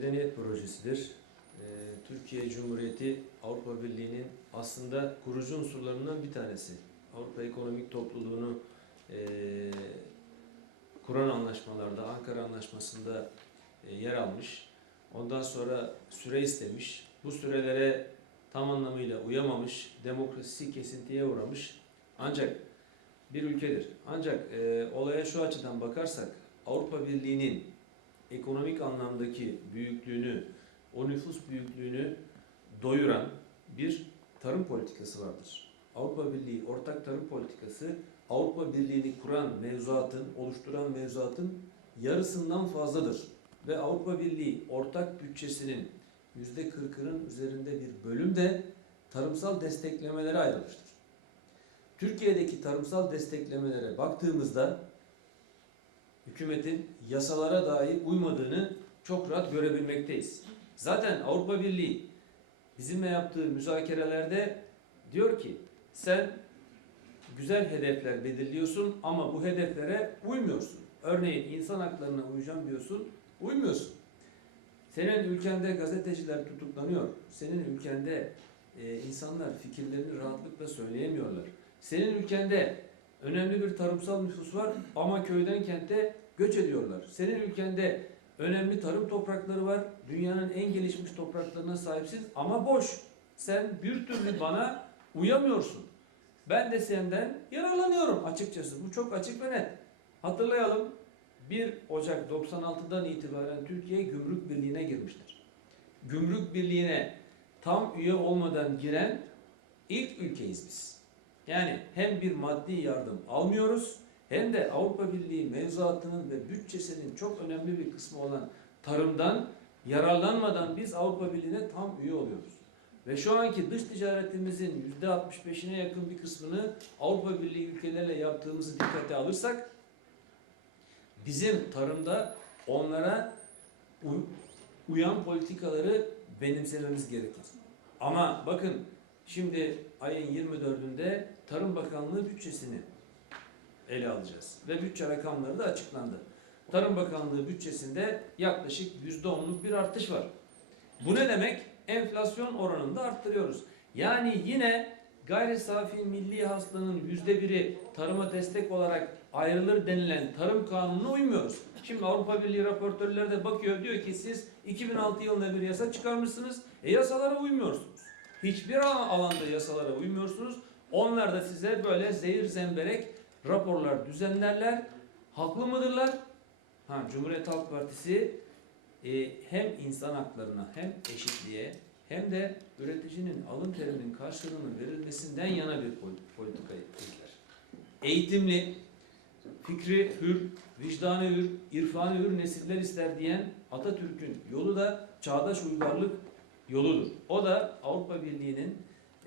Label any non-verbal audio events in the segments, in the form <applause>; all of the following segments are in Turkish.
Medeniyet projesidir. Ee, Türkiye Cumhuriyeti Avrupa Birliği'nin aslında kurucu unsurlarından bir tanesi. Avrupa Ekonomik Topluluğunu eee, kuran anlaşmalarda, Ankara Anlaşması'nda e, yer almış. Ondan sonra süre istemiş. Bu sürelere tam anlamıyla uyamamış, demokrasisi kesintiye uğramış. Ancak bir ülkedir. Ancak e, olaya şu açıdan bakarsak Avrupa Birliği'nin ekonomik anlamdaki büyüklüğünü, o nüfus büyüklüğünü doyuran bir tarım politikası vardır. Avrupa Birliği ortak tarım politikası Avrupa Birliği'ni kuran mevzuatın, oluşturan mevzuatın yarısından fazladır. Ve Avrupa Birliği ortak bütçesinin yüzde kırkının üzerinde bir bölüm de tarımsal desteklemelere ayrılmıştır. Türkiye'deki tarımsal desteklemelere baktığımızda hükümetin yasalara dahi uymadığını çok rahat görebilmekteyiz. Zaten Avrupa Birliği bizimle yaptığı müzakerelerde diyor ki sen güzel hedefler belirliyorsun ama bu hedeflere uymuyorsun. Örneğin insan haklarına uyacağım diyorsun, uymuyorsun. Senin ülkende gazeteciler tutuklanıyor. Senin ülkende e, insanlar fikirlerini rahatlıkla söyleyemiyorlar. Senin ülkende önemli bir tarımsal nüfus var ama köyden kente göç ediyorlar. Senin ülkende önemli tarım toprakları var. Dünyanın en gelişmiş topraklarına sahipsiz ama boş. Sen bir türlü bana uyamıyorsun. Ben de senden yararlanıyorum açıkçası. Bu çok açık ve net. Hatırlayalım 1 Ocak 96'dan itibaren Türkiye Gümrük Birliği'ne girmiştir. Gümrük Birliği'ne tam üye olmadan giren ilk ülkeyiz biz. Yani hem bir maddi yardım almıyoruz hem de Avrupa Birliği mevzuatının ve bütçesinin çok önemli bir kısmı olan tarımdan yararlanmadan biz Avrupa Birliği'ne tam üye oluyoruz. Ve şu anki dış ticaretimizin %65'ine yakın bir kısmını Avrupa Birliği ülkelerle yaptığımızı dikkate alırsak bizim tarımda onlara uy- uyan politikaları benimsememiz gerekir. Ama bakın şimdi ayın 24'ünde Tarım Bakanlığı bütçesini ele alacağız. Ve bütçe rakamları da açıklandı. Tarım Bakanlığı bütçesinde yaklaşık %10'luk bir artış var. Bu ne demek? Enflasyon oranını da arttırıyoruz. Yani yine gayri safi milli hasılanın yüzde biri tarıma destek olarak ayrılır denilen tarım kanununa uymuyoruz. Şimdi Avrupa Birliği raportörleri de bakıyor diyor ki siz 2006 yılında bir yasa çıkarmışsınız. E yasalara uymuyorsunuz. Hiçbir alanda yasalara uymuyorsunuz. Onlar da size böyle zehir zemberek raporlar düzenlerler. Haklı mıdırlar? Ha, Cumhuriyet Halk Partisi e, hem insan haklarına hem eşitliğe hem de üreticinin alın terinin karşılığının verilmesinden yana bir pol- politika izler. Eğitimli, fikri hür, vicdanı hür, irfanı hür nesiller ister diyen Atatürk'ün yolu da çağdaş uygarlık yoludur. O da Avrupa Birliği'nin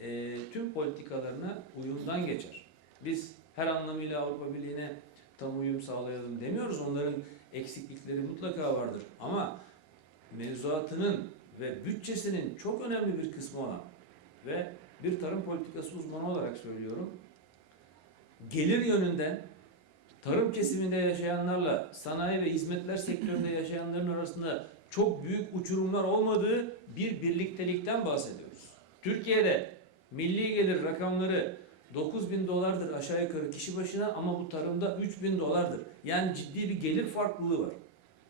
e, tüm politikalarına uyumdan geçer. Biz her anlamıyla Avrupa Birliği'ne tam uyum sağlayalım demiyoruz. Onların eksiklikleri mutlaka vardır. Ama mevzuatının ve bütçesinin çok önemli bir kısmı olan ve bir tarım politikası uzmanı olarak söylüyorum. Gelir yönünden tarım kesiminde yaşayanlarla sanayi ve hizmetler sektöründe yaşayanların arasında çok büyük uçurumlar olmadığı bir birliktelikten bahsediyoruz. Türkiye'de milli gelir rakamları 9 bin dolardır aşağı yukarı kişi başına ama bu tarımda 3 bin dolardır. Yani ciddi bir gelir farklılığı var.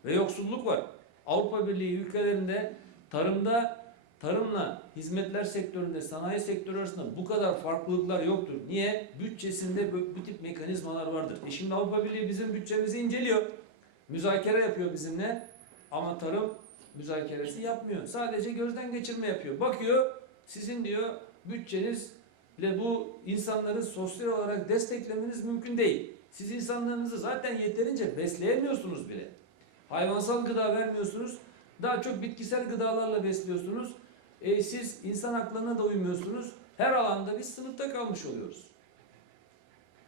Ve yoksulluk var. Avrupa Birliği ülkelerinde tarımda tarımla hizmetler sektöründe sanayi sektörü arasında bu kadar farklılıklar yoktur. Niye? Bütçesinde bu, tip mekanizmalar vardır. E şimdi Avrupa Birliği bizim bütçemizi inceliyor. Müzakere yapıyor bizimle. Ama tarım müzakeresi yapmıyor. Sadece gözden geçirme yapıyor. Bakıyor sizin diyor bütçenizle bu insanları sosyal olarak desteklemeniz mümkün değil. Siz insanlarınızı zaten yeterince besleyemiyorsunuz bile. Hayvansal gıda vermiyorsunuz. Daha çok bitkisel gıdalarla besliyorsunuz. E, siz insan haklarına da uymuyorsunuz. Her alanda biz sınıfta kalmış oluyoruz.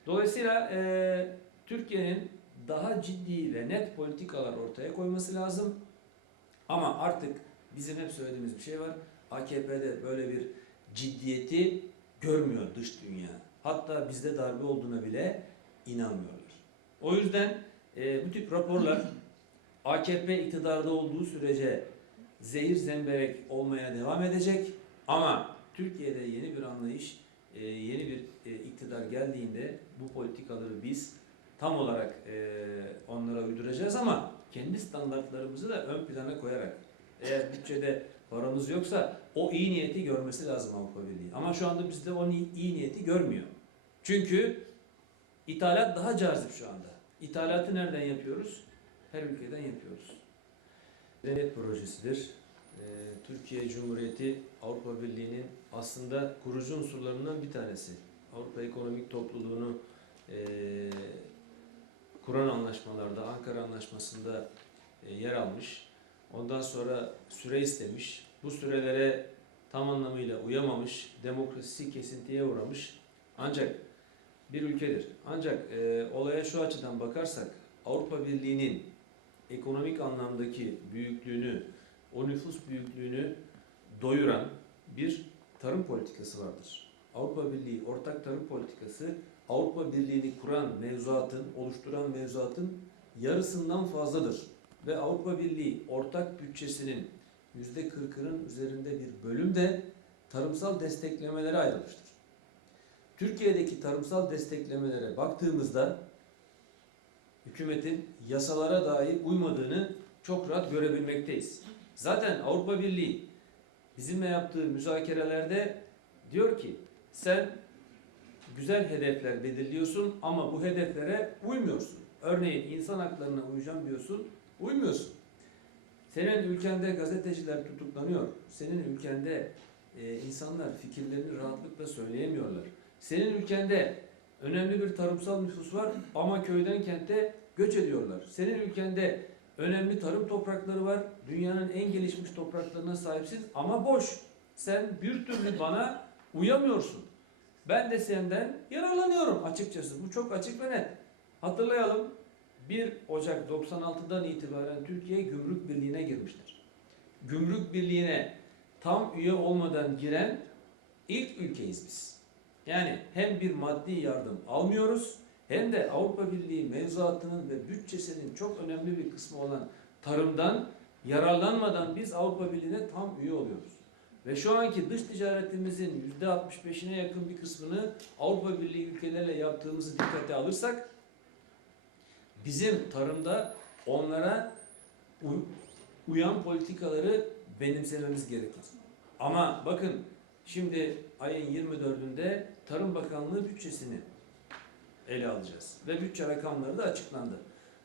Dolayısıyla e, Türkiye'nin daha ciddi ve net politikalar ortaya koyması lazım. Ama artık bizim hep söylediğimiz bir şey var. AKP'de böyle bir ciddiyeti görmüyor dış dünya. Hatta bizde darbe olduğuna bile inanmıyorlar. O yüzden e, bu tip raporlar <clears throat> AKP iktidarda olduğu sürece zehir zemberek olmaya devam edecek. Ama Türkiye'de yeni bir anlayış, e, yeni bir e, iktidar geldiğinde bu politikaları biz tam olarak e, onlara uyduracağız ama kendi standartlarımızı da ön plana koyarak. Eğer bütçede paramız yoksa o iyi niyeti görmesi lazım Avrupa Birliği. Ama şu anda bizde o iyi niyeti görmüyor. Çünkü ithalat daha cazip şu anda. İthalatı nereden yapıyoruz? Her ülkeden yapıyoruz. Devlet projesidir. Ee, Türkiye Cumhuriyeti Avrupa Birliği'nin aslında kurucu unsurlarından bir tanesi. Avrupa Ekonomik Topluluğunu eee kuran anlaşmalarda, Ankara Anlaşması'nda e, yer almış. Ondan sonra süre istemiş. Bu sürelere tam anlamıyla uyamamış, demokrasisi kesintiye uğramış. Ancak bir ülkedir. Ancak e, olaya şu açıdan bakarsak Avrupa Birliği'nin ekonomik anlamdaki büyüklüğünü, o nüfus büyüklüğünü doyuran bir tarım politikası vardır. Avrupa Birliği ortak tarım politikası Avrupa Birliği'ni kuran mevzuatın, oluşturan mevzuatın yarısından fazladır. Ve Avrupa Birliği ortak bütçesinin yüzde kırkının üzerinde bir bölüm de tarımsal desteklemelere ayrılmıştır. Türkiye'deki tarımsal desteklemelere baktığımızda hükümetin yasalara dahi uymadığını çok rahat görebilmekteyiz. Zaten Avrupa Birliği bizimle yaptığı müzakerelerde diyor ki sen güzel hedefler belirliyorsun ama bu hedeflere uymuyorsun. Örneğin insan haklarına uyacağım diyorsun, uymuyorsun. Senin ülkende gazeteciler tutuklanıyor. Senin ülkende e, insanlar fikirlerini rahatlıkla söyleyemiyorlar. Senin ülkende önemli bir tarımsal nüfus var ama köyden kente göç ediyorlar. Senin ülkende önemli tarım toprakları var. Dünyanın en gelişmiş topraklarına sahipsin ama boş. Sen bir türlü bana uyamıyorsun. Ben de senden yararlanıyorum açıkçası. Bu çok açık ve net. Hatırlayalım 1 Ocak 96'dan itibaren Türkiye Gümrük Birliği'ne girmiştir. Gümrük Birliği'ne tam üye olmadan giren ilk ülkeyiz biz. Yani hem bir maddi yardım almıyoruz hem de Avrupa Birliği mevzuatının ve bütçesinin çok önemli bir kısmı olan tarımdan yararlanmadan biz Avrupa Birliği'ne tam üye oluyoruz. Ve şu anki dış ticaretimizin %65'ine yakın bir kısmını Avrupa Birliği ülkelerle yaptığımızı dikkate alırsak bizim tarımda onlara uy- uyan politikaları benimsememiz gerekir. Ama bakın şimdi ayın 24'ünde Tarım Bakanlığı bütçesini ele alacağız. Ve bütçe rakamları da açıklandı.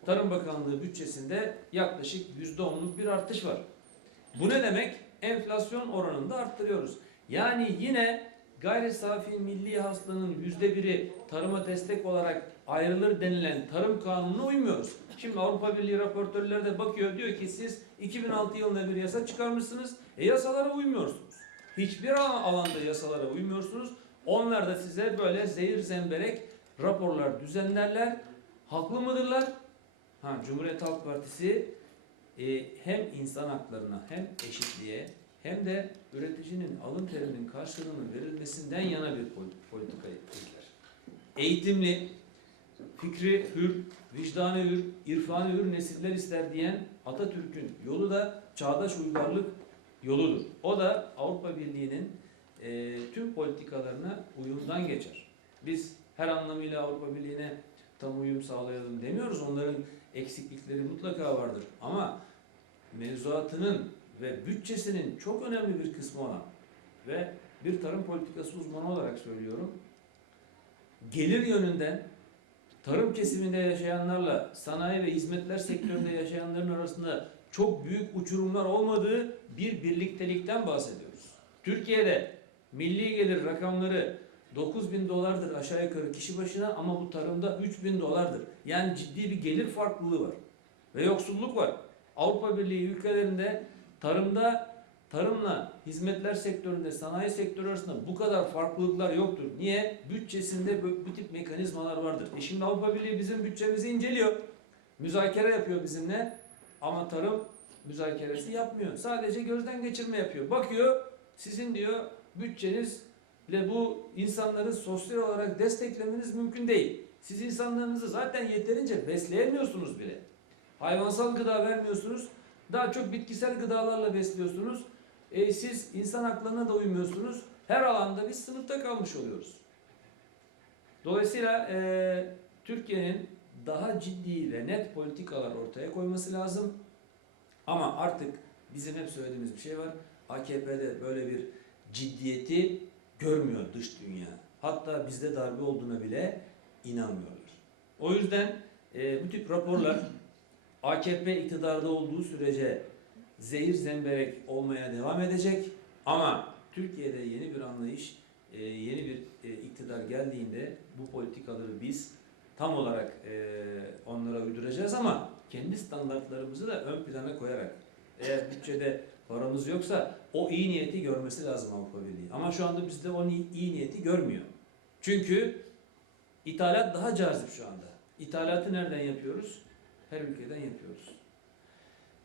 Tarım Bakanlığı bütçesinde yaklaşık %10'luk bir artış var. Bu ne demek? Enflasyon oranını da arttırıyoruz. Yani yine gayri safi milli hasılanın yüzde biri tarıma destek olarak ayrılır denilen tarım kanununa uymuyoruz. Şimdi Avrupa Birliği raportörleri de bakıyor diyor ki siz 2006 yılında bir yasa çıkarmışsınız. E yasalara uymuyorsunuz. Hiçbir al- alanda yasalara uymuyorsunuz. Onlar da size böyle zehir zemberek raporlar düzenlerler. Haklı mıdırlar? Ha, Cumhuriyet Halk Partisi e, hem insan haklarına hem eşitliğe hem de üreticinin alın terinin karşılığının verilmesinden yana bir pol- politika izler. Eğitimli, fikri hür, vicdanı hür, irfanı hür nesiller ister diyen Atatürk'ün yolu da çağdaş uygarlık yoludur. O da Avrupa Birliği'nin e, tüm politikalarına uyumdan geçer. Biz her anlamıyla Avrupa Birliği'ne tam uyum sağlayalım demiyoruz. Onların eksiklikleri mutlaka vardır. Ama mevzuatının ve bütçesinin çok önemli bir kısmı olan ve bir tarım politikası uzmanı olarak söylüyorum. Gelir yönünden tarım kesiminde yaşayanlarla sanayi ve hizmetler sektöründe yaşayanların arasında çok büyük uçurumlar olmadığı bir birliktelikten bahsediyoruz. Türkiye'de milli gelir rakamları 9 bin dolardır aşağı yukarı kişi başına ama bu tarımda 3 bin dolardır. Yani ciddi bir gelir farklılığı var. Ve yoksulluk var. Avrupa Birliği ülkelerinde tarımda tarımla hizmetler sektöründe sanayi sektörü arasında bu kadar farklılıklar yoktur. Niye? Bütçesinde bu, bu tip mekanizmalar vardır. E şimdi Avrupa Birliği bizim bütçemizi inceliyor. Müzakere yapıyor bizimle ama tarım müzakeresi yapmıyor. Sadece gözden geçirme yapıyor. Bakıyor sizin diyor bütçenizle bu insanları sosyal olarak desteklemeniz mümkün değil. Siz insanlarınızı zaten yeterince besleyemiyorsunuz bile. Hayvansal gıda vermiyorsunuz. Daha çok bitkisel gıdalarla besliyorsunuz. E, siz insan haklarına da uymuyorsunuz. Her alanda biz sınıfta kalmış oluyoruz. Dolayısıyla e, Türkiye'nin daha ciddi ve net politikalar ortaya koyması lazım. Ama artık bizim hep söylediğimiz bir şey var. AKP'de böyle bir ciddiyeti görmüyor dış dünya. Hatta bizde darbe olduğuna bile inanmıyorlar. O yüzden e, bu tip raporlar AKP iktidarda olduğu sürece zehir zemberek olmaya devam edecek. Ama Türkiye'de yeni bir anlayış, e, yeni bir e, iktidar geldiğinde bu politikaları biz tam olarak e, onlara uyduracağız ama kendi standartlarımızı da ön plana koyarak eğer bütçede paramız yoksa o iyi niyeti görmesi lazım Avrupa Birliği. Ama şu anda bizde o iyi niyeti görmüyor. Çünkü ithalat daha cazip şu anda. İthalatı nereden yapıyoruz? Her ülkeden yapıyoruz.